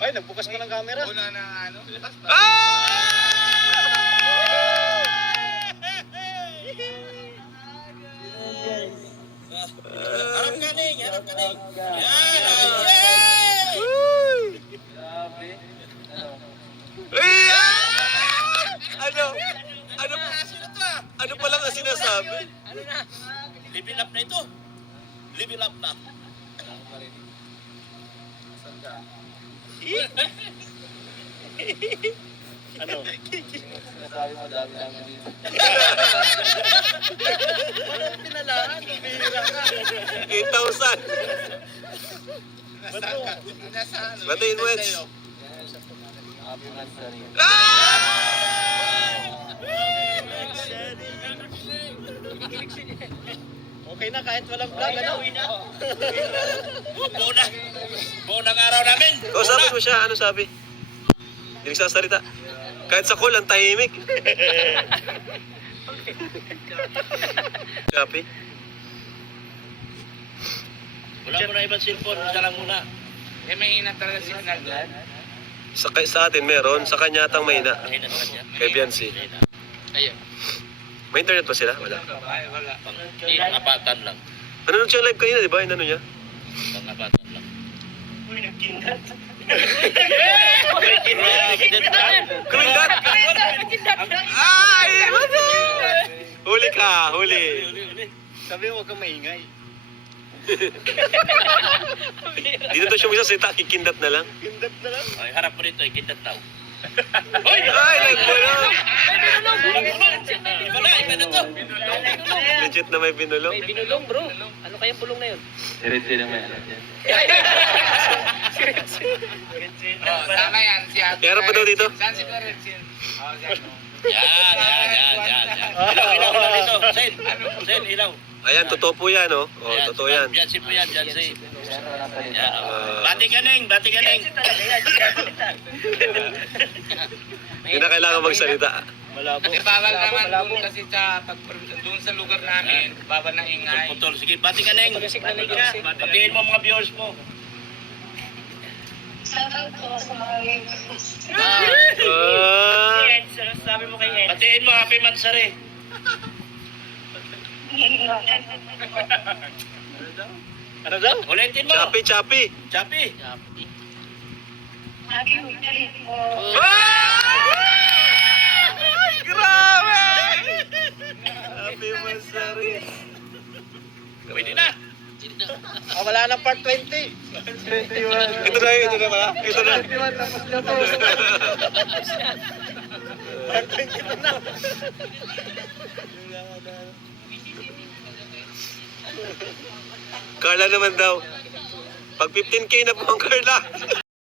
Ay, nagbukas pa ng camera. Una na ano? Harap ka ning, harap ka ning. Yan, Ano? Ano? Ano pa lang ang sinasabi? Ano na? Level up na ito. Level up na. Ano? Sinasabi mo dami namin dito. Walang pinalaan, bihira ka. 8,000. Nasaan ka? Nasaan? Batiin mo, Eds. Happy anniversary. Okay na kahit walang vlog, ano? Buong araw namin. Kausapin mo siya, ano sabi? Hindi nagsasalita. Kahit sa call, ang tahimik. Copy. Wala mo na ibang cellphone, isa lang muna. Eh, may inat talaga signal doon. Sa atin meron, sa kanya atang mahina. Mahina sa kanya. Kay Biancy. Ayun. May internet ba sila? Wala. Ay, wala. Pang-apatan lang. Nanonood siya live kanina, di ba? Yung ano niya? Pang-apatan lang. Kumindat! Ay! Huli ka, huli. Sabi mo, huwag kang maingay. Dito daw siya magsasalita, kikindat na lang. Kindat na lang. Ay, harap mo dito, kindat daw. Hoy! Ay, nagbulo! Iba na to. Legit na may binulong. May binulong, bro. Ano kaya bulong na yun? Diretso na may alat yan. Oh, tama yan. Si Ate. Kaya pa daw dito? Saan si Diretso? Oh, dyan. Yan. Ilaw dito. Sen, ilaw. Ayan, totoo po yan, oh. Oh, totoo yan. Jansi po yan, Jansi. Pero wala pa rin. Yan, Ah. Bati ka ning. Hindi na kailangan magsalita. Malabo. Kasi bawal naman doon kasi doon sa lugar namin, bawal na ingay. Putol. Sige, bati ka ning. Pag-signal na kasi. Batiin mo mga viewers mo. Ah, Sabi mo kay Ed. Batiin mo, happy mansari. Ano daw? Ulitin mo. Chappy, Chappy. Chappy. Ay! Grabe! Happy Mansari. Pwede na. Wala nang part 20. Ito na pala. Ito na. Carla naman daw. Pag 15K na po ang Carla.